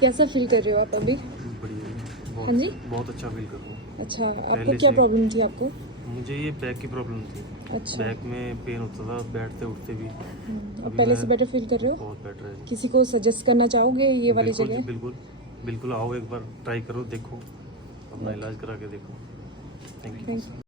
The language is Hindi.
कैसा फील कर रहे हो आप अभी? बढ़िया, हाँ जी, बहुत अच्छा फील कर रहा हूँ। अच्छा आपको पहले क्या से प्रॉब्लम थी आपको? मुझे ये बैक की प्रॉब्लम थी। अच्छा, बैक में पेन होता था बैठते उठते भी। अब अभी पहले मैं से बेटर फील कर रहे हो? बहुत बेटर है। किसी को सजेस्ट करना चाहोगे ये वाली बिल्कुल जी, जगह? बिल्कुल बिल्कुल आओ, एक बार ट्राई करो, देखो अपना ओके, इलाज करा के देखो। Thank you. Thank you.